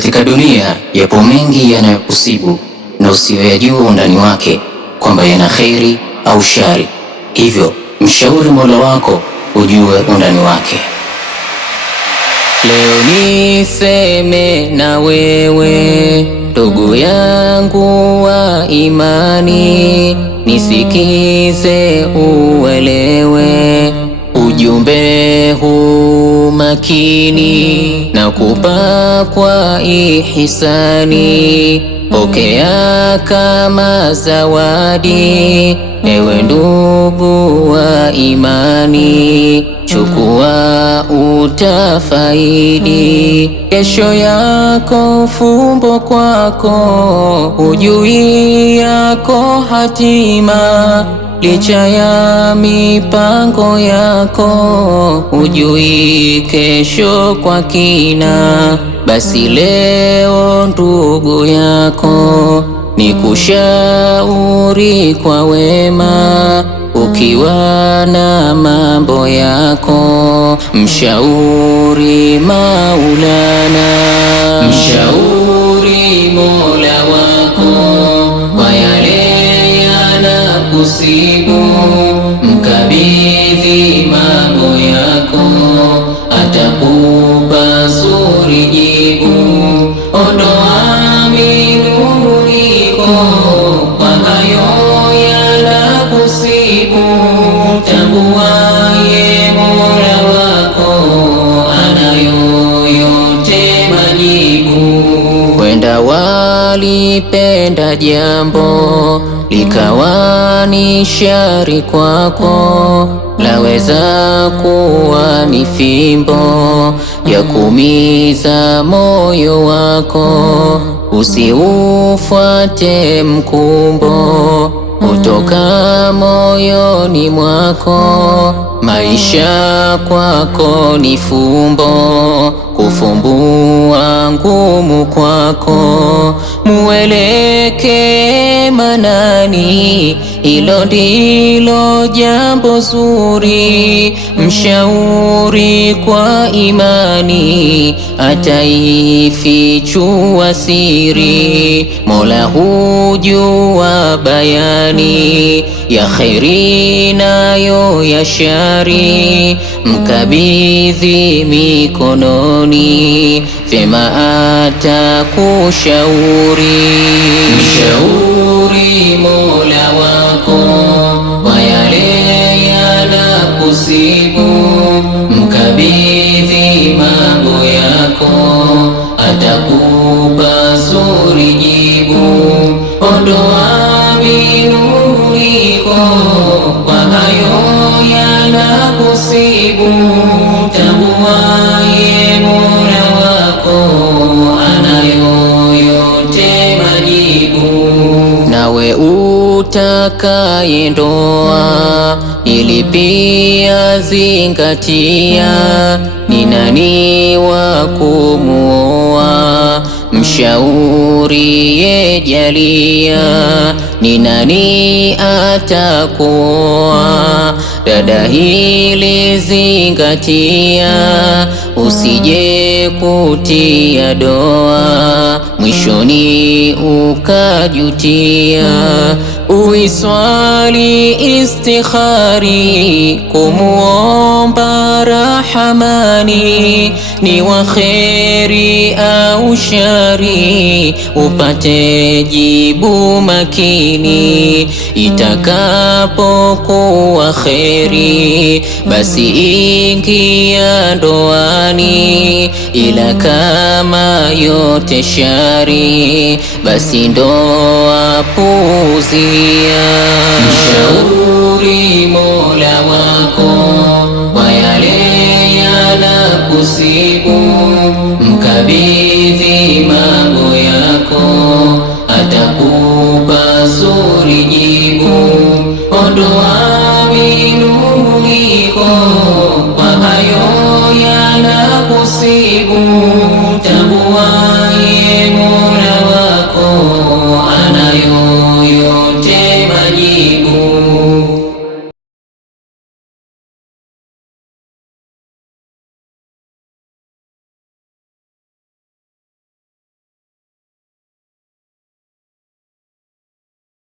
Katika dunia yapo mengi yanayokusibu na usiyoyajua undani wake, kwamba yana kheri au shari. Hivyo mshauri Mola wako ujue undani wake. Leo niseme na wewe, ndugu yangu wa imani, nisikize uelewe ujumbe huu makini, na kupa kwa ihisani, pokea kama zawadi. Ewe ndugu wa imani, chukua utafaidi. Kesho yako fumbo kwako, hujui yako hatima. Licha ya mipango yako, hujui kesho kwa kina. Basi leo ndugu yako, nikushauri kwa wema. Ukiwa na mambo yako, mshauri Maulana, mshauri Mola wako kwa yale yanakusibu. Mkabidhi mambo yako, atakupa zuri jibu. Ondoa minuniko kwa hayo yanakusibu. Tambua ye Mola wako anayo yote majibu. Wenda walipenda jambo likawa ni shari kwako, laweza kuwa ni fimbo ya kumiza moyo wako. Usiufuate mkumbo kutoka moyoni mwako. Maisha kwako ni fumbo, kufumbua ngumu kwako. Mueleke Manani, hilo ndilo jambo zuri. Mshauri kwa imani, ataifichua siri. Mola hujua bayani, ya kheri nayo ya shari. Mkabidhi mikononi, vyema atakushauri. Mshauri Mola wako kwa yale yanakusibu. Mkabidhi mambo yako, atakupa zuri jibu. Ondoa minuniko kwa hayo yanakusibu. Tambua ye Mola wako anayo yote majibu. Nawe utakaye ndoa, ili pia zingatia, ni nani wa kumuoa. Mshauri ye jalia, ni nani atakuoa. Dada hili zingatia, usije kutia doa, mwishoni ukajutia. Uiswali istikhari, kumuomba Rahamani, ni wa kheri au shari, upate jibu makini. Itakapokuwa kheri, basi ingia ndoani, ila kama yote shari, basi ndoa puuzia. Mshauri Mola wako kwa yale yanakusibu. Mkabidhi mambo yako, atakupa zuri jibu. Ondoa minuniko kwa hayo yanakusibu. Tambua